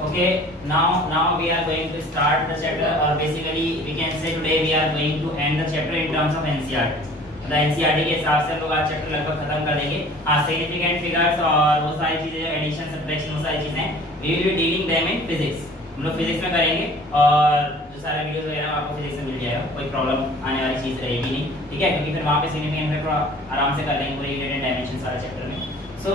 Okay, now we are going to start the chapter, or basically we can say today we are going to end the chapter in terms of NCERT. मतलब NCERT के हिसाब से हम लोग आज chapter लगभग खत्म कर देंगे. हाँ, सिग्निफिकेंट फिगर्स और वो सारी चीजें, एडिशन सब्ट्रैक्शन, वो सारी चीजें we will be dealing them in physics. हम लोग फिजिक्स में करेंगे और जो सारा वीडियोस वगैरह आपको फिजिक्स में मिल जाएगा, कोई प्रॉब्लम आने वाली चीज रहेगी नहीं, ठीक है, क्योंकि फिर वहाँ पे सिग्निफिकेंट फैक्टर आराम से कर लेंगे पूरे यूनिट एंड डायमेंशन सारे चैप्टर में. सो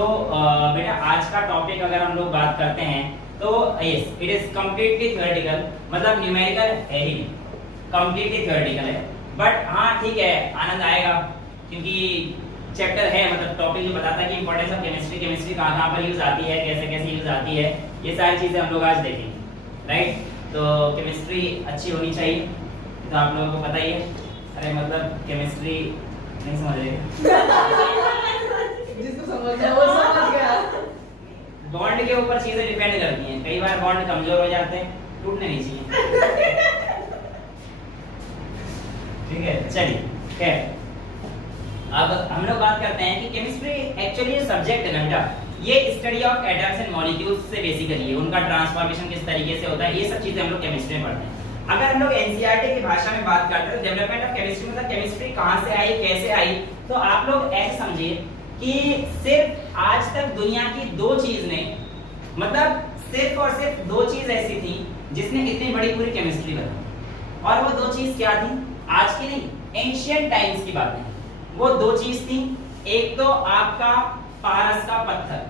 बेटा आज का टॉपिक अगर हम लोग बात करते हैं तो yes it is completely theoretical, मतलब न्यूमेरिकल है ही नहीं, कंप्लीटली थ्योरेटिकल है. बट हाँ ठीक है, आनंद आएगा क्योंकि चैप्टर है, मतलब टॉपिक जो बताता है कि इंपॉर्टेंस ऑफ केमिस्ट्री, केमिस्ट्री कहाँ पर यूज आती है, कैसे कैसे यूज आती है, ये सारी चीजें हम लोग आज देखेंगे. राइट, तो केमिस्ट्री अच्छी होनी चाहिए, तो आप लोगों को पता ही है. अरे मतलब केमिस्ट्री नहीं समझ रहे, जिसको समझ गया वो समझ गया. बॉन्ड के ऊपर चीजें डिपेंड करती हैं, कई बार बॉन्ड कमजोर हो जाते हैं, टूटने नहीं चाहिए. ठीक है, चलिए खैर अब हम लोग बात करते हैं कि केमिस्ट्री एक्चुअली सब्जेक्ट है ना बेटा, ये study of atoms and molecules से बेसिकली है, उनका ट्रांसफॉर्मेशन किस तरीके से होता है, ये सब चीजें हम लोग केमिस्ट्री में पढ़ते हैं. अगर हम लोग एनसीईआरटी की भाषा में बात करते हैं डेवलपमेंट ऑफ केमिस्ट्री, मतलब केमिस्ट्री कहां से आई, कैसे आई, तो आप लोग ऐसे समझिए कि सिर्फ आज तक दुनिया की दो चीज ने, मतलब सिर्फ और सिर्फ दो चीज ऐसी थी जिसने इतनी बड़ी पूरी केमिस्ट्री बनाई, और वो दो चीज क्या थी, आज की नहीं, एंशिएंट टाइम्स की बात है. वो दो चीज थी, एक तो आपका पारस का पत्थर.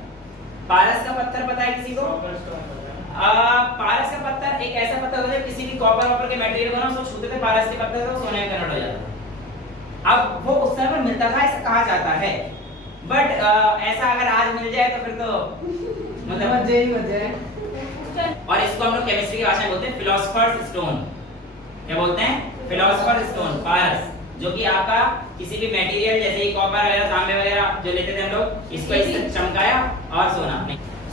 पारस का पत्थर पता है किसी को? पारस का पत्थर एक ऐसा पत्थर होता है, किसी भी कॉपर वॉपर के मटेरियल को ना उसको छूते थे पारस के पत्थर से, सोने में कन्वर्ट हो जाता था. अब वो उस समय पर मिलता था, ऐसा कहा जाता है. बट ऐसा अगर आज मिल जाए तो फिर तो मतलब मजे ही मजे. और इसको हम लोग केमिस्ट्री की भाषा में बोलते हैं फिलोसोफर्स स्टोन. क्या बोलते हैं? फिलोसोफर स्टोन, पारस, जो कि आपका किसी भी मटेरियल जैसे कॉपर वगैरह, तांबे वगैरह जो लेते थे हम लोग, इसको इससे चमकाया और सोना.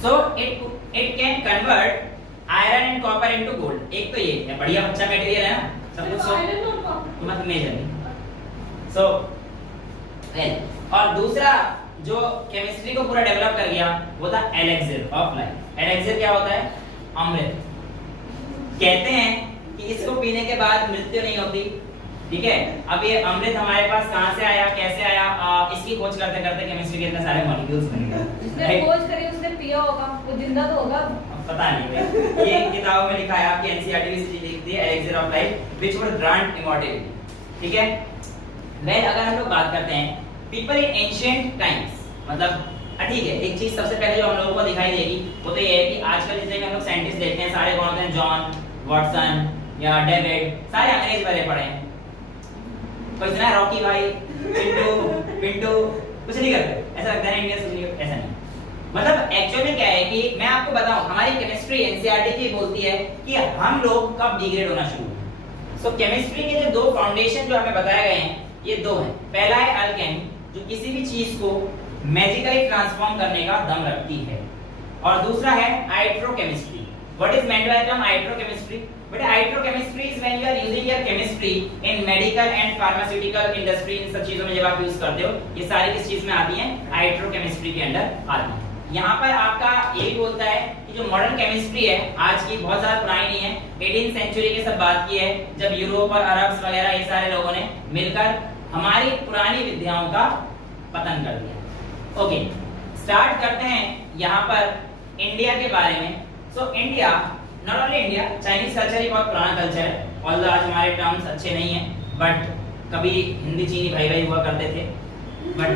So it can convert iron and copper into gold. एक तो ये है, बढ़िया अच्छा मटेरियल है ना, सब कुछ मत मेजर. सो और दूसरा जो केमिस्ट्री को पूरा डेवलप कर गया वो था एलेक्सिर ऑफ लाइफ. एलेक्सिर क्या होता है? अमृत. कहते हैं कि इसको पीने के बाद मृत्यु नहीं होती. ठीक है, अब ये अमृत हमारे पास कहां से आया, कैसे आया, इसकी खोज करते करते केमिस्ट्री के इतने सारे मॉलिक्यूल्स बन गए. जिसने खोज करी उसने पिया होगा, वो जिंदा तो होगा, पता नहीं. ये किताबों में लिखा है, आपकी एनसीईआरटी में चीज लिखती है, elixir of life which would grant immortality. ठीक है, वेल अगर हम लोग बात करते हैं पीपल इन एंशिएंट टाइम्स, मतलब ठीक है, एक चीज सबसे पहले जो हम लोगों को दिखाई देगी वो तो ये है कि आजकल जितने भी हम लोग साइंटिस्ट देखते हैं सारे कौन होते हैं? जॉन वाटसन या डेविड, सारे अंग्रेज वाले पढ़े हैं. कोई सुना है रॉकी भाई, पिंटू कुछ नहीं करते, ऐसा लगता है इंडियन सुनिए, ऐसा नहीं. मतलब एक्चुअल में क्या है कि मैं आपको बताऊं, हमारी केमिस्ट्री एनसीईआरटी की बोलती है कि हम लोग कब डिग्रेड होना शुरू हुए. सो केमिस्ट्री के जो दो फाउंडेशन जो हमें बताए गए हैं ये दो हैं. पहला है अल्केमी, जो किसी भी चीज को मैजिकली ट्रांसफॉर्म करने का दम रखती है, और दूसरा है hydrochemistry. What is meant by term hydrochemistry? But hydrochemistry is when you are using your chemistry in medical and pharmaceutical industry. इन सब चीजों में जब आप यूज करते हो, ये सारी किस चीज में आती हैं? हाइड्रोकेमिस्ट्री के अंडर आती हैं. यहाँ पर आपका ये भी बोलता है कि जो मॉडर्न केमिस्ट्री है आज की, बहुत ज्यादा पुरानी नहीं है, 18th सेंचुरी की सब बात की है, जब यूरोप और अरब्स वगैरह ये सारे लोगों ने मिलकर हमारी पुरानी विद्याओं का पतन कर दिया. ओके, स्टार्ट करते हैं यहाँ पर इंडिया के बारे में. So India, not only India, Chinese culture ही बहुत पुराना कल्चर है. ऑल्दो आज हमारे टर्म्स अच्छे नहीं हैं, बट कभी हिंदी चीनी भाई भाई हुआ करते थे, बट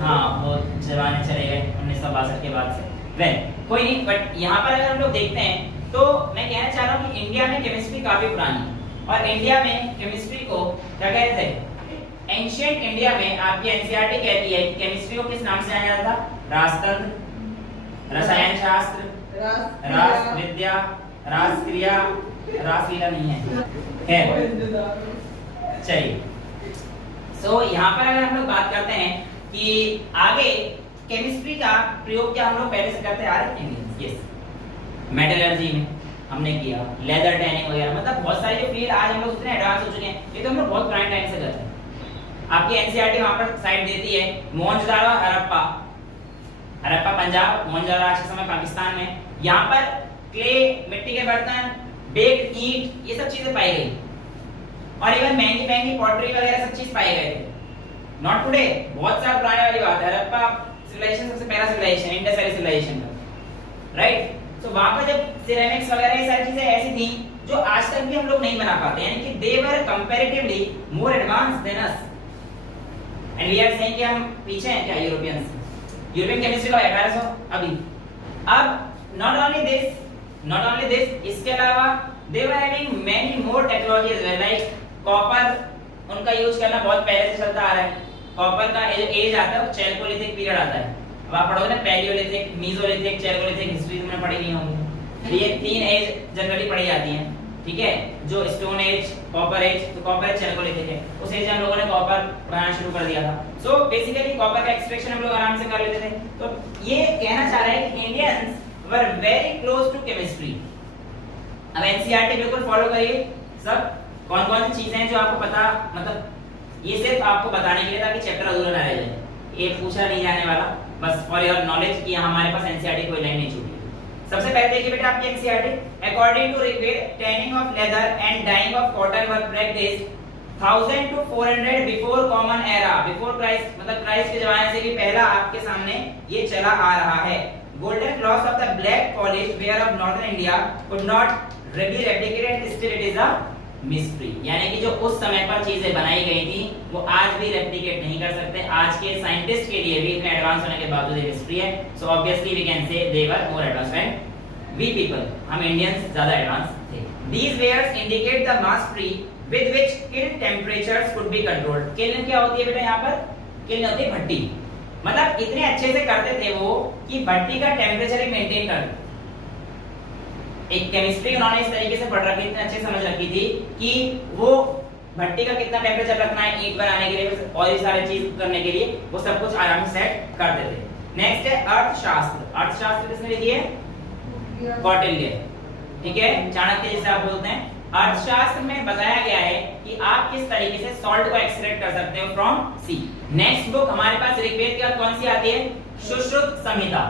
हाँ वो जमाने चले गए 1962 के बाद से. वेल कोई नहीं, बट यहाँ पर अगर हम लोग देखते हैं तो मैं कहना चाह रहा हूँ कि इंडिया में केमिस्ट्री काफी पुरानी है, और इंडिया में केमिस्ट्री को क्या कहते हैं? एंशिएंट इंडिया में आपकी एनसीईआरटी कहती है कि केमिस्ट्री को किस नाम से जाना जाता था? राजतंत्र, रसायन शास्त्र, रास विद्या, रास क्रिया, रासलीला नहीं है. चलिए, सो यहाँ पर अगर हम लोग बात करते हैं कि आगे केमिस्ट्री का प्रयोग क्या हम लोग पहले से करते आ रहे हैं? यस, मेटलर्जी में हमने किया, लेदर टैनिंग वगैरह, मतलब बहुत सारे जो फील्ड आज हम लोग इतने एडवांस हो चुके हैं, ये तो हम लोग बहुत पुराने टाइम से करते हैं. आपकी एनसीईआरटी वहां पर साइड देती है मोहनजोदड़ो, हड़प्पा पंजाब, मोहनजोदड़ो आज के समय पाकिस्तान में. यहाँ पर क्ले, मिट्टी के बर्तन, बेक्ड ईंट, ये सब चीजें पाई गई और इवन महंगी महंगी पॉटरी वगैरह सब चीज पाए गए थे। नॉट टुडे, बहुत साल पुराने वाली बात है। हड़प्पा सिविलाइजेशन सबसे पहला सिविलाइजेशन, इंडस वैली सिविलाइजेशन का, राइट। सो वहां पर जब सिरेमिक्स वगैरह ये सारी चीजें ऐसी थी जो आज तक भी हम लोग नहीं बना पाते, यानी कि they were comparatively more advanced than us and we are saying कि हम पीछे हैं क्या यूरोपियंस। यूरोपियन केमिस्ट्री का 1800 अभी। अब नॉट ओनली दिस, इसके अलावा they were having many more technologies like copper, उनका यूज करना बहुत पहले से चलता आ रहा है। कॉपर का एज आता है, चैल्कोलिथिक पीरियड आता है। अब आप पढ़ोगे ना पैलियोलिथिक, मेसोलिथिक, चैल्कोलिथिक, हिस्ट्री तुमने पढ़ी नहीं होगी। ये तीन एज जनरली पढ़ी जाती हैं, ठीक है। जो स्टोन एज, कॉपर एज, तो कॉपर एज चैल्कोलिथिक है, उस एज में हम लोगों ने कॉपर बनाना शुरू कर दिया था। सो बेसिकली कॉपर का एक्सट्रैक्शन हम लोग आराम से कर लेते थे। तो ये कहना चाह रहा है कि Indians were very close to chemistry. अब एनसीईआरटी बिल्कुल फॉलो करिए सब, कौन कौन सी चीजें हैं जो आपको पता, मतलब ये सिर्फ आपको बताने के लिए ताकि चैप्टर अधूरा ना रह जाए, ये पूछा नहीं जाने वाला, बस फॉर योर नॉलेज कि हमारे पास एनसीईआरटी कोई लाइन नहीं छूटी। सबसे पहले देखिए बेटा आपकी NCERT, according to Rigveda tanning of leather and dyeing of cotton were practised 1000 to 400 before common era, before Christ, मतलब क्राइस्ट के जमाने से भी पहला आपके सामने ये चला आ रहा है। Golden cloths of the black polish ware of northern India could not be replicated, still it is a mystery, यानी कि जो उस समय पर चीजें बनाई गई थी वो आज भी रेप्लिकेट नहीं कर सकते। आज के साइंटिस्ट के लिए भी इतने एडवांस होने के बावजूद ये मिस्ट्री है। So obviously we can say they were more advance and we people, हम इंडियंस ज्यादा एडवांस थे। These wares indicate the mastery with which kiln temperatures could be controlled. Kiln क्या होती है बेटा, यहाँ पर किल्न होती है भट्टी, मतलब इतने अच्छे से करते थे वो कि भट्टी का टेंपरेचर ही मेंटेन कर, एक केमिस्ट्री उन्होंने इस तरीके से पढ़ रखी, इतने अच्छे समझ रखी थी कि वो भट्टी का कितना टेंपरेचर रखना है ईंट बनाने के लिए और ये सारे चीज करने के लिए वो सब कुछ आराम से सेट कर देते। नेक्स्ट है अर्थशास्त्र। अर्थशास्त्र किसने लिखी है? कौटिल्य, ठीक है, चाणक्य जिसे आप बोलते हैं। अर्थशास्त्र में बताया गया है कि आप किस तरीके से सॉल्ट को एक्सट्रैक्ट कर सकते हो फ्रॉम सी। नेक्स्ट बुक हमारे पास ऋग्वेद के बाद कौन सी आती है? सुश्रुत संहिता।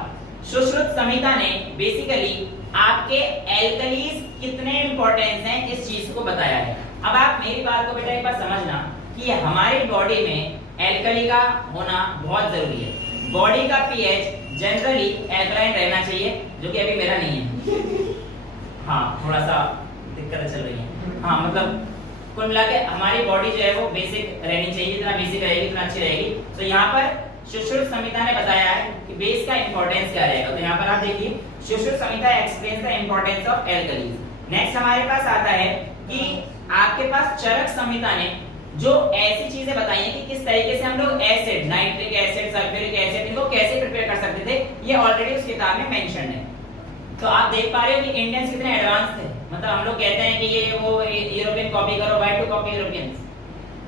सुश्रुत संहिता ने बेसिकली आपके एल्कलीज कितने इंपॉर्टेंस हैं इस चीज को बताया है। अब आप मेरी बात को बेटा एक बार समझना कि हमारी बॉडी में एल्कली का होना बहुत जरूरी है। बॉडी का पीएच जनरली एल्कलाइन रहना चाहिए, जो कि अभी मेरा नहीं है। हाँ, थोड़ा सा दिक्कत चल रही है। हाँ, मतलब कुल मिला के हमारी बॉडी जो है वो बेसिक रहनी चाहिए, जितना बेसिक रहेगी उतना अच्छी रहेगी। तो यहाँ पर सुश्रुत संहिता ने बताया है कि बेस का इंपॉर्टेंस क्या रहेगा। तो यहाँ पर आप देखिए, Sushruta Samhita explains the importance of alkalies. Next हमारे पास आता है कि आपके पास चरक संहिता ने जो ऐसी चीजें बताई हैं कि किस तरीके से हम लोग acid, nitric acid, sulphuric acid, इनको कैसे प्रिपेयर कर सकते थे, ये ऑलरेडी उस किताब में मेंशन है। तो आप देख पा रहे हो कि इंडियंस कितने एडवांस थे। मतलब हम लोग कहते हैं कि ये वो यूरोपियन कॉपी करो, व्हाई टू कॉपी यूरोपियंस,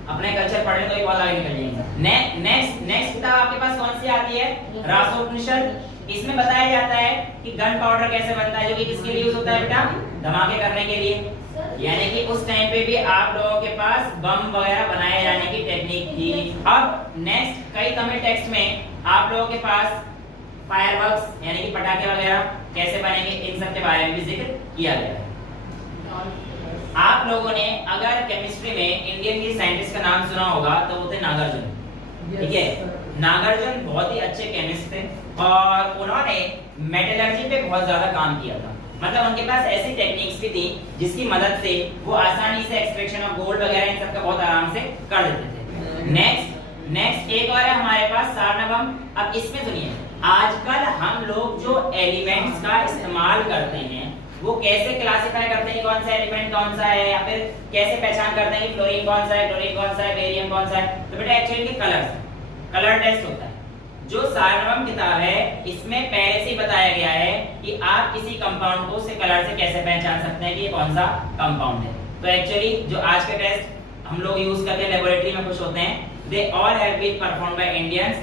अपने कल्चर पढ़ने तो ये बहुत आगे निकल जाएंगे। नेक्स्ट किताब आपके पास कौन सी आती है? रासोपनिषद। इसमें बताया जाता है कि गन पाउडर कैसे बनता है, जो कि किसके लिए यूज होता है बेटा? धमाके करने के लिए। यानी कि उस टाइम पे भी आप लोगों के पास बम वगैरह बनाए जाने की टेक्निक थी। अब नेक्स्ट कई तमिल टेक्स्ट में आप लोगों के पास फायरवर्क्स यानी कि पटाखे वगैरह कैसे बनेंगे, इन सब के बारे में भी जिक्र किया गया है। आप लोगों ने अगर केमिस्ट्री में इंडियन की साइंटिस्ट का नाम सुना होगा तो वो थे नागार्जुन, ठीक है। नागार्जुन बहुत ही अच्छे केमिस्ट थे और उन्होंने मेटलर्जी पे बहुत ज्यादा काम किया था। मतलब उनके पास ऐसी टेक्निक्स भी थी जिसकी मदद से वो आसानी से एक्सट्रैक्शन ऑफ गोल्ड वगैरह इन सब का बहुत आराम से कर देते थे। नेक्स्ट एक और है हमारे पास सारनाबम। अब इसमें सुनिए, आजकल हम लोग जो एलिमेंट्स का इस्तेमाल करते हैं वो कैसे क्लासिफाई करते हैं कौन सा एलिमेंट कौन सा है, या फिर कैसे पहचान करते हैं कि फ्लोरीन कौन सा है, क्लोरीन कौन सा है, बेरियम कौन सा है? तो बेटा एक्चुअली के कलर टेस्ट होता है। जो सारनाबम किताब है इसमें पहले से ही बताया गया है कि आप किसी कंपाउंड को उसके कलर से कैसे पहचान सकते हैं कि ये कौन सा कंपाउंड है। तो एक्चुअली जो आज के टेस्ट हम लोग यूज करके लेबोरेटरी में कुछ होते हैं, they all have been performed by Indians.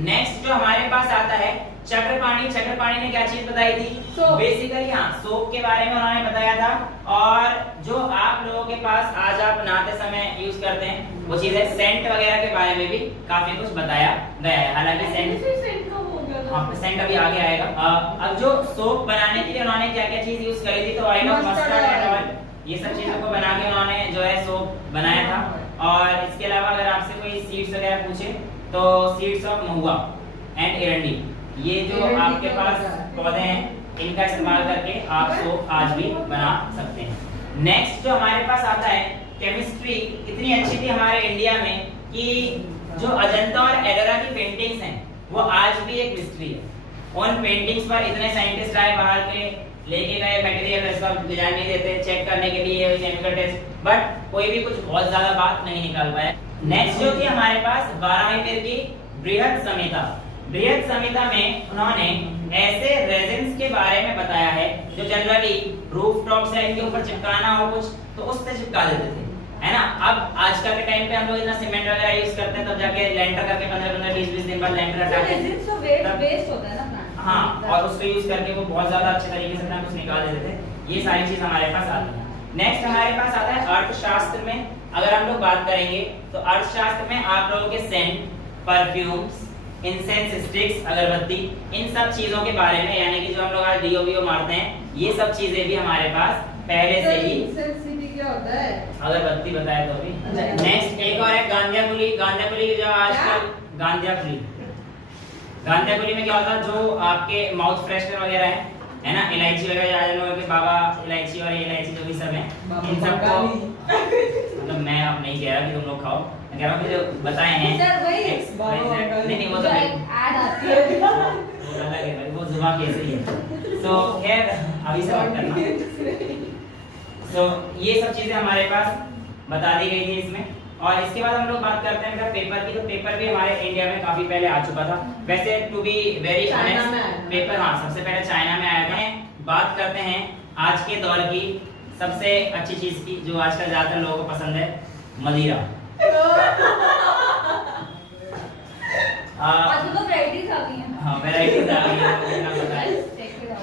Next जो हमारे पास आता है चक्रपाणी। चक्रपाणी ने क्या चीज बताई थी? बेसिकली हाँ, सोप के बारे में उन्होंने बताया था। और जो आप लोगों के पास आज आप नहाते समय यूज करते हैं वो चीज है सेंट वगैरह के बारे में भी काफी कुछ बताया गया है। हालांकि सेंट हाँ सेंट अभी आगे आएगा। अब जो सोप बनाने के लिए उन्होंने क्या क्या चीज यूज करी थी, तो oil of mustard and oil, ये सब चीजों को बना के उन्होंने जो है सोप बनाया था। और इसके अलावा अगर आपसे कोई सीड्स वगैरह पूछे तो सीड्स ऑफ महुआ एंड एरंडी, ये जो आपके पास पौधे हैं इनका इस्तेमाल करके आप सोप आज भी बना सकते हैं। नेक्स्ट जो हमारे पास आता है, केमिस्ट्री इतनी अच्छी थी हमारे इंडिया में कि जो अजंता और एलोरा की पेंटिंग्स हैं वो आज भी एक मिस्ट्री है। उन पेंटिंग्स पर इतने साइंटिस्ट आए बाहर के, लेके गए मटेरियल, इसका डिजाइन नहीं देते, चेक करने के लिए केमिकल टेस्ट, बट कोई भी कुछ बहुत ज्यादा बात नहीं निकाल पाया। नेक्स्ट जो थी हमारे पास 12वीं पीढ़ी की बृहद संहिता। बृहद संहिता में उन्होंने ऐसे रेजिन्स के बारे में बताया है जो जनरली रूफटॉप से इनके ऊपर चिपकाना हो कुछ तो उससे चिपका देते थे, है ना। अब आजकल के टाइम पे हम लोग इतना सीमेंट वगैरह यूज करते हैं, तब जाके लेंटर करके 15-15 20-20 दिन बाद लेंटर हटा के वेस्ट होता है ना। हाँ, और उसको यूज करके वो बहुत ज्यादा अच्छे तरीके से अपना कुछ निकाल देते थे। ये सारी चीज हमारे पास आती है। नेक्स्ट हमारे पास आता है अर्थशास्त्र में। अगर हम लोग बात करेंगे तो अर्थशास्त्र में आप लोगों के सेंट, परफ्यूम्स, इंसेंस स्टिक्स, अगरबत्ती, इन सब चीजों के बारे में, यानी कि जो हम लोग आज डीओ मारते हैं, ये सब चीजें भी हमारे पास पहले से ही। क्या होता है? अगरबत्ती बताया तो अभी। नेक्स्ट एक और है गांधियाकुली। गांधियाकुली की जो आजकल गांधियाकुली में क्या होता है, जो आपके माउथ फ्रेशनर वगैरह है ना, इलायची वगैरह, आज लोगों के बाबा इलायची और ये इलायची जो भी सब है, इन सबको मतलब मैं अब नहीं कह रहा कि तुम लोग खाओ, मैं कह रहा हूँ कि जो बताए हैं नहीं वो तो ऐड आती है वो अलग है भाई, वो जुबान कैसे ही है। तो खैर अभी से बात करना। तो ये सब चीजें हमारे पास बता दी गई थी इसमें। और इसके बाद हम लोग बात करते हैं पेपर की। तो पेपर भी हमारे इंडिया में काफी पहले आ चुका था। वैसे to be very honest, paper हाँ सबसे पहले चाइना में आया था। बात करते हैं आज के दौर की सबसे अच्छी चीज की, जो आजकल ज्यादातर लोगों को पसंद है, मदिरा। आज तो वैरायटीज आ गई हैं। हाँ वैरायटीज आ गई है,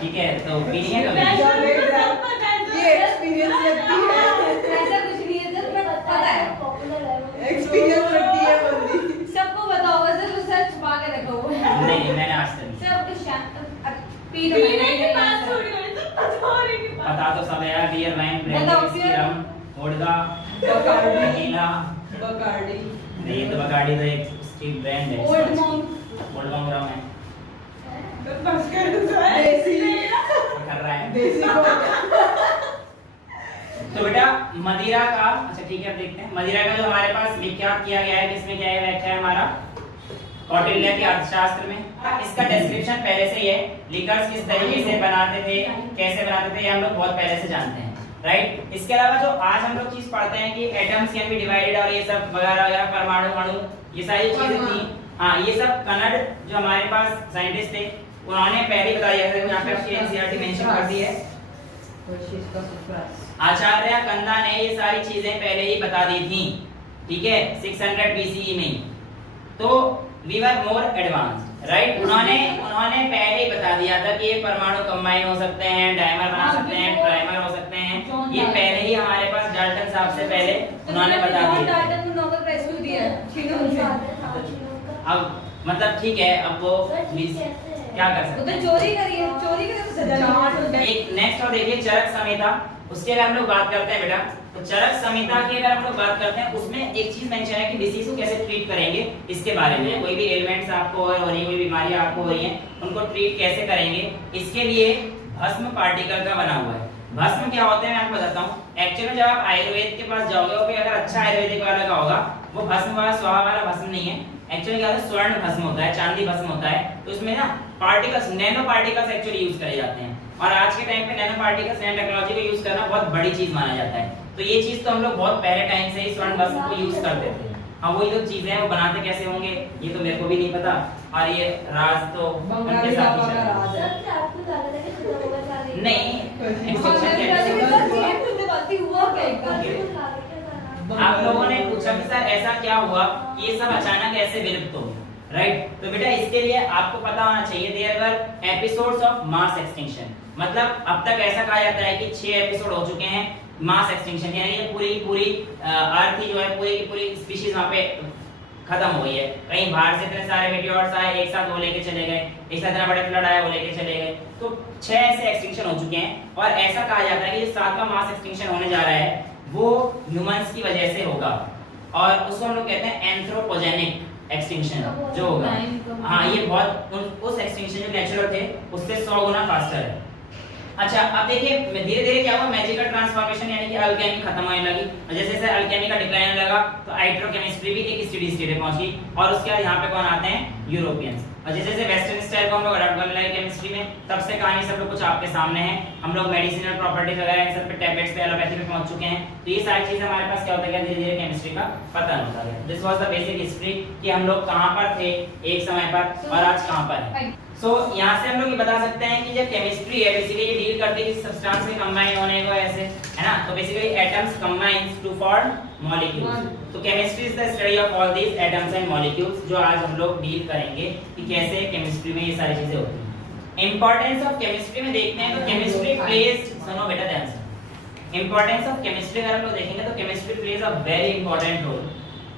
ठीक है। तो पीनी है कभी? ये एक्सपीरियंस लगती है, ऐसा कुछ नहीं है सर, मैं पता है एक्सपीरियंस लगती है बंदी। सबको बताओ, वैसे तो सर छुपा के रखा हुआ है। नहीं मैंने आज तक सब पीने के बाद पता तो सब है यार, बियर, वाइन, ब्रांडी, रम, वोडका, टेकीला, बकार्डी। नहीं ये तो बकार्डी तो एक स्ट्रीट ब्रांड है, ओल्ड मॉन्क रम है, देसी कर रहा है देसी तो बेटा मदिरा का, अच्छा ठीक है अब देखते हैं मदिरा का जो हमारे पास विख्यात किया गया है, किसमें क्या है व्याख्या है हमारा, कौटिल्य के अर्थशास्त्र में। इसका डिस्क्रिप्शन पहले से ही है, लिकर्स किस तरीके से बनाते थे, कैसे बनाते थे, ये हम लोग बहुत पहले से जानते हैं, राइट। इसके अलावा जो आज हम लोग चीज पढ़ते हैं कि एटम्स कैन बी डिवाइडेड और ये सब वगैरह वगैरह, परमाणु अणु, ये सारी चीजें थी। हाँ ये सब कन्नड़ जो हमारे पास साइंटिस्ट थे उन्होंने पहले बताया था, यहाँ पे आपकी एनसीईआरटी मेंशन कर दी है। आचार्य कंदा ने ये सारी चीजें पहले ही बता दी थी, ठीक है, 600 BCE में। तो we were more advance, right. उन्होंने पहले ही बता दिया था कि ये परमाणु कंबाइन हो सकते हैं, डायमर बना सकते हैं, ट्राइमर हो सकते हैं, ये पहले ही हमारे पास डाल्टन साहब से पहले उन्होंने बता दिया। डाल्टन को नोबेल प्राइज क्यों दिया? अब मतलब ठीक है, अब वो क्या कर सकते तो हैं, चोरी करी है, चोरी करे तो सजा। एक नेक्स्ट और देखिए चरक संहिता, उसके अगर हम लोग बात करते हैं बेटा, तो चरक संहिता की अगर हम लोग बात करते हैं उसमें एक चीज मेंशन है कि डिसीज को कैसे ट्रीट करेंगे, इसके बारे में। कोई भी एलिमेंट्स आपको हो रही है, कोई बीमारियां आपको हो रही हैं, उनको ट्रीट कैसे करेंगे, इसके लिए भस्म पार्टिकल का बना हुआ है। भस्म क्या होते हैं मैं आपको बताता हूँ। एक्चुअली में जब आप आयुर्वेद के पास जाओगे और कोई अगर अच्छा आयुर्वेदिक वाला का होगा, वो भस्म वाला स्वाहा वाला भस्म नहीं है। एक्चुअली क्या होता है, स्वर्ण भस्म होता है, चांदी भस्म होता है। तो उसमें ना particles, nano particles actually use करे जाते हैं। और आज के टाइम पे नैनो पार्टिकल्स, नैनो टेक्नोलॉजी को यूज करना बहुत बड़ी चीज माना जाता है। तो ये चीज तो हम लोग बहुत पहले टाइम से ही स्वर्ण भस्म को यूज करते थे। हाँ वही जो चीजें हैं वो बनाते कैसे होंगे ये तो मेरे को भी नहीं पता, और ये राज तो उनके साथ ही चलेगा। नहीं आप लोगों ने पूछा कि सर ऐसा क्या हुआ कि ये सब अचानक ऐसे विलुप्त हो गए, राइट। तो बेटा इसके लिए आपको पता होना चाहिए there were episodes of mass extinction. मतलब अब तक ऐसा कहा जाता है कि 6 एपिसोड हो चुके हैं मास एक्सटिंक्शन, यानी ये पूरी अर्थ ही जो है, पूरी की पूरी स्पीशीज वहां पे खत्म हो गई है। कहीं बाहर से इतने सारे मीटियोर्स आए, एक साथ वो लेके चले गए, एक साथ इतना बड़े फ्लड आया वो लेके चले गए, तो 6 ऐसे एक्सटिंक्शन हो चुके हैं। और ऐसा कहा जाता है कि जो 7वां मास एक्सटिंक्शन होने जा रहा है वो ह्यूमंस की वजह से होगा, और उसको हम लोग कहते हैं एंथ्रोपोजेनिक एक्सटिंक्शन जो होगा। हाँ, ये बहुत उस एक्सटिंक्शन जो नेचुरल थे उससे 100 गुना फास्टर है। अच्छा, अब देखिए धीरे धीरे क्या हुआ, मैजिकल ट्रांसफॉर्मेशन, यानी कि अल्केमी खत्म होने लगी, और जैसे जैसे अल्केमी का डिक्लाइन लगा तो हाइड्रोकेमिस्ट्री भी एक स्टेडी स्टेट पे पहुंच गई, और उसके बाद यहाँ पे कौन आते हैं, यूरोपियंस। और जैसे जैसे वेस्टर्न स्टाइल को हम लोग अडॉप्ट करने लगे केमिस्ट्री में, तब से कहानी सब लोग कुछ आपके सामने है। हम लोग मेडिसिनल प्रॉपर्टीज वगैरह इन सब पे, टैबलेट्स पे, एलोपैथी पे पहुंच चुके हैं। तो ये सारी चीजें हमारे पास क्या होता गया, धीरे धीरे केमिस्ट्री का पतन होता गया। This was the basic history कि हम लोग कहां पर थे एक समय पर और आज कहां पर हैं। सो यहाँ से हम लोग ये बता सकते हैं कि जो केमिस्ट्री है बेसिकली ये डील करती है कि सब्सटेंस के कंबाइन होने को, ऐसे है ना। तो basically atoms combines to form molecules. तो chemistry is the study of all these atoms and molecules, जो आज हम लोग डील करेंगे कि कैसे केमिस्ट्री में ये सारी चीजें होती हैं। इंपॉर्टेंस ऑफ केमिस्ट्री में देखते हैं तो केमिस्ट्री प्लेज, सुनो बेटा ध्यान से, इंपॉर्टेंस ऑफ केमिस्ट्री अगर हम लोग देखेंगे तो chemistry plays a very important role,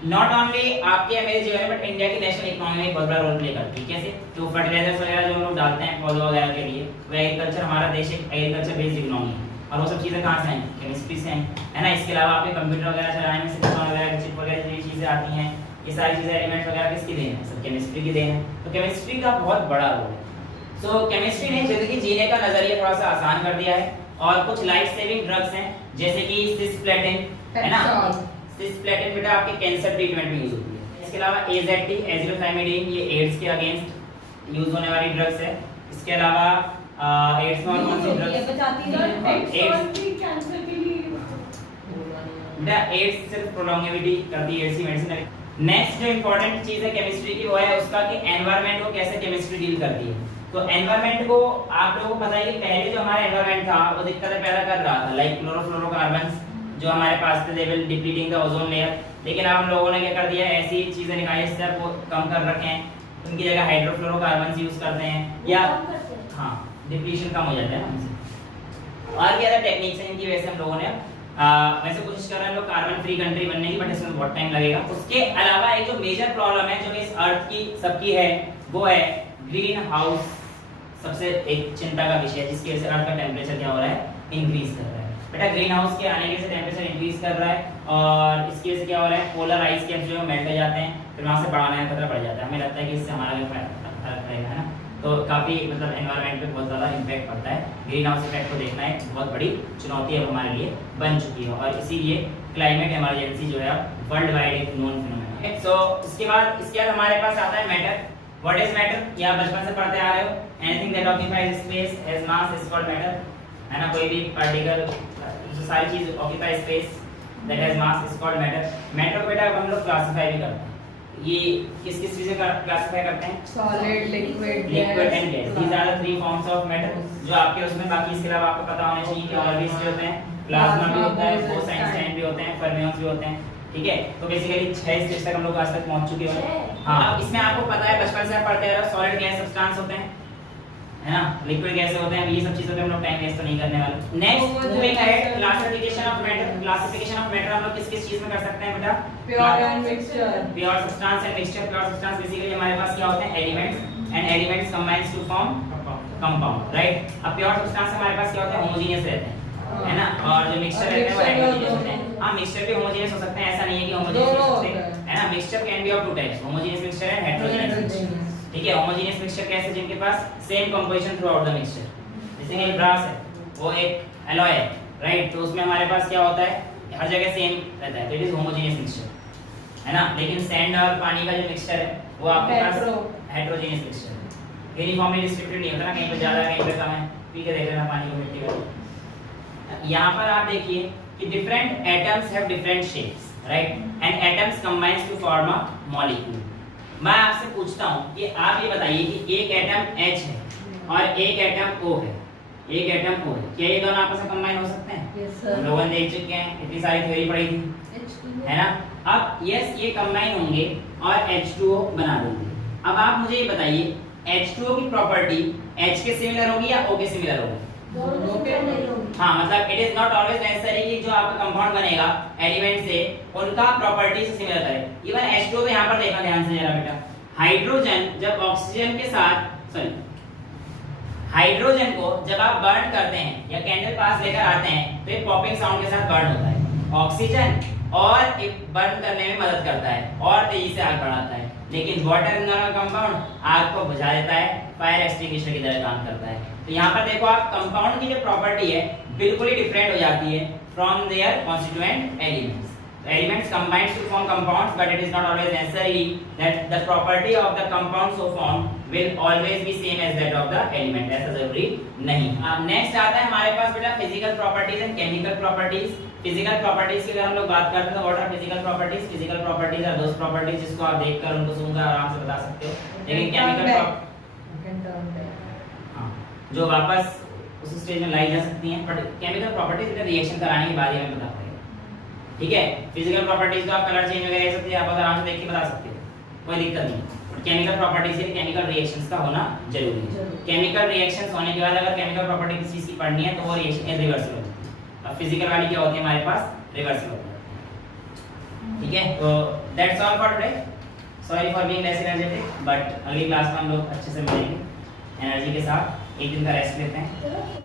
not only आपके मेरे जीवन में बट इंडिया की नेशनल इकोनॉमी में बहुत बड़ा रोल प्ले करती है। कैसे, तो फर्टिलाइजर्स वगैरह जो हम लोग डालते हैं पौधों वगैरह के लिए, वो एग्रीकल्चर, हमारा देश एक एग्रीकल्चर बेस्ड इकोनॉमी है, और वो सब चीजें कहां से हैं, केमिस्ट्री से हैं, है ना। इसके अलावा आपके कंप्यूटर वगैरह चलाने में सिस्टम वगैरह, चिप वगैरह जो चीजें आती हैं, ये सारी चीजें, एलिमेंट्स वगैरह किसकी देन है, सब केमिस्ट्री की देन है। तो केमिस्ट्री का बहुत बड़ा रोल है। सो केमिस्ट्री ने जिंदगी जीने का नजरिया थोड़ा सा आसान कर दिया है, और कुछ लाइफ सेविंग ड्रग्स हैं जैसे कि सिस्प्लेटिन, है ना। सिस्प्लेटिन बेटा आपके कैंसर ट्रीटमेंट में यूज होती है। इसके अलावा एजेटी, एजिलोथाइमिडीन, ये एड्स के अगेंस्ट यूज होने वाली ड्रग्स है। इसके अलावा एड्स में और कौन सी ड्रग्स, बेटा एड्स सिर्फ प्रोलॉन्गेविटी करती है, एड्स की मेडिसिन है। नेक्स्ट जो इंपॉर्टेंट चीज है केमिस्ट्री की वो है उसका कि एनवायरनमेंट को कैसे केमिस्ट्री डील करती है। तो एनवायरनमेंट को आप लोगों को पता है कि पहले जो हमारा एनवायरनमेंट था वो दिक्कतें पैदा कर रहा था, लाइक क्लोरोफ्लोरोकार्बन्स जो हमारे पास थे, they will depleting the ozone layer. लेकिन अब हम लोगों ने क्या कर दिया, ऐसी चीजें निकाली जिससे वो कम कर रखे हैं, उनकी जगह हाइड्रोफ्लोरोकार्बन्स यूज करते हैं, या हाँ डिप्लीशन कम हो जाता है हमसे। और भी अदर टेक्निक्स हैं जिनकी वजह से हम लोगों ने वैसे कोशिश कर रहे हैं लोग कार्बन फ्री कंट्री बनने की, बट इसमें बहुत टाइम लगेगा। उसके अलावा एक जो मेजर प्रॉब्लम है जो इस अर्थ की सबकी है वो है ग्रीन हाउस, सबसे एक चिंता का विषय है, जिसकी वजह से अर्थ का टेम्परेचर क्या हो रहा है, इंक्रीज कर रहा है। बेटा ग्रीन हाउस के आने से टेम्परेचर इंक्रीज कर रहा है, और इसकी वजह से क्या हो रहा है, पोलर आइस कैप्स जो मेल्ट हो जाते हैं, फिर वहां से बढ़ाने का खतरा बढ़ जाता है। हमें लगता है कि इससे हमारा भी फर्क पड़ेगा, है ना। तो काफी मतलब एनवायरनमेंट पे बहुत ज्यादा इम्पैक्ट पड़ता है। ग्रीन हाउस इफेक्ट को देखना एक बहुत बड़ी चुनौती अब हमारे लिए बन चुकी है, और इसीलिए क्लाइमेट इमरजेंसी जो है वर्ल्ड वाइड एक नोन फिनोमेना है। सो इसके बाद हमारे पास आता है मैटर। व्हाट इज मैटर, ये आप बचपन से पढ़ते आ रहे हो, anything that occupies space has mass is called matter, है ना। कोई भी पार्टिकल, जो सारी चीज occupy space that has mass is called matter. Matter को बेटा हम लोग क्लासिफाई भी करते हैं, ये किस किस चीज से क्लासिफाई करते हैं, solid, liquid and gas. These are the three forms of matter जो आपके उसमें, बाकी इसके अलावा आपको पता होना चाहिए कि और भी इसके होते हैं, प्लाज्मा भी होता है, बोस-आइंस्टाइन भी होते हैं, फर्मियंस भी होते हैं, ठीक है। तो बेसिकली 6 स्टेज तक हम लोग आज तक पहुंच चुके हैं। हां, इसमें आपको पता है बचपन से आप पढ़ते आ रहे हो, सॉलिड गैस सब्सटेंस होते हैं, है ना, लिक्विड गैसें होते हैं। ये सब चीजों पे हम लोग टाइम वेस्ट तो नहीं करने वाले। Next moving ahead, classification of matter. Classification of matter हम लोग किस किस चीज में कर सकते हैं बेटा, pure and mixture, pure substance and mixture. Pure substance basically हमारे पास क्या होते हैं, elements, and elements combines to form compound, right. अब प्योर सब्सटेंस हमारे पास क्या होते हैं, होमोजेनियस रहते हैं, है ना, और जो मिक्सचर रहते हैं वो हेटेरोजेनियस होते हैं। हां, मिक्सचर भी होमोजेनियस हो सकते हैं, ऐसा नहीं है कि होमोजेनियस हो सकते, है ना। Mixture can be of two types, homogeneous mixture and heterogeneous mixture, ठीक है। होमोजेनियस मिक्सचर कैसे, जिनके पास same composition throughout the mixture, जैसे कि ब्रास है वो एक एलॉय है, राइट, तो उसमें हमारे पास क्या होता है, हर जगह सेम रहता है, तो इट इज होमोजेनियस मिक्सचर, है ना। लेकिन सैंड और पानी का जो मिक्सचर है वो आपके पास हेटेरोजेनियस मिक्सचर है, यूनिफॉर्मली डिस्ट्रीब्यूटेड नहीं होता ना, कहीं पे ज्यादा कहीं पे कम है। पी के देख लेना पानी को, मिट्टी को। यहाँ पर आप देखिए कि different atoms have different shapes, right, and atoms combines to form a molecule. मैं आपसे पूछता हूँ कि आप ये बताइए कि एक एटम H है और एक एटम O है, एक एटम O है, क्या ये दोनों आपस में कंबाइन हो सकते हैं? यस सर, हम लोगों ने देख चुके हैं, इतनी सारी थ्योरी पढ़ी थी, है ना। अब यस ये कंबाइन होंगे और H2O बना देंगे। अब आप मुझे ये बताइए H2O की प्रॉपर्टी H के सिमिलर होगी या O के सिमिलर होगी? दोनों के नहीं होगी। हाँ मतलब it is not always necessary कि जो आपका कंपाउंड बनेगा एलिमेंट से उनका प्रॉपर्टी से सिमिलर है। इवन H2 तो यहाँ पर देखना ध्यान से जरा बेटा, हाइड्रोजन जब ऑक्सीजन के साथ सॉरी हाइड्रोजन को जब आप बर्न करते हैं या कैंडल पास लेकर आते हैं तो ये पॉपिंग साउंड के साथ बर्न होता है ऑक्सीजन, और बर्न करने में मदद करता है और तेजी से आग बढ़ाता है। लेकिन वाटर का कंपाउंड आग को बुझा देता है, फायर एक्सटिंग्विशर की तरह काम करता है। तो यहाँ पर देखो आप कंपाउंड की जो प्रॉपर्टी है बिल्कुल ही डिफरेंट हो जाती है from their constituent elements. Elements combines to form compounds, but it is not always necessary that the property of the compound so formed will always be same as that of the element. ऐसा जरूरी नहीं। अब next आता है हमारे पास बेटा physical properties and chemical properties. Physical properties की अगर हम लोग बात करते हैं तो what are physical properties? Physical properties are those properties जिसको आप देखकर उनको सुनकर आराम से बता सकते हो। लेकिन केमिकल हाँ जो वापस उस स्टेज में लाई जा सकती हैं, बट केमिकल प्रॉपर्टीज रिएक्शन कराने के बाद ही हमें बता पाएंगे। ठीक है, फिजिकल प्रॉपर्टीज तो आप कलर चेंज वगैरह ये सब चीजें आप आराम से देख के बता सकते हो, कोई दिक्कत नहीं। बट केमिकल प्रॉपर्टीज से केमिकल रिएक्शंस का होना जरूरी है। केमिकल रिएक्शंस होने के बाद अगर केमिकल प्रॉपर्टी किसी चीज की पढ़नी है तो वो रिएक्शन रिवर्सल होती है। अब फिजिकल वाली क्या होती है हमारे पास? रिवर्सल होती है। ठीक है, तो that's all for today. Sorry for being less energetic, but अगली क्लास में हम लोग अच्छे से मिलेंगे एनर्जी के साथ। एक दिन का रेस्ट लेते हैं।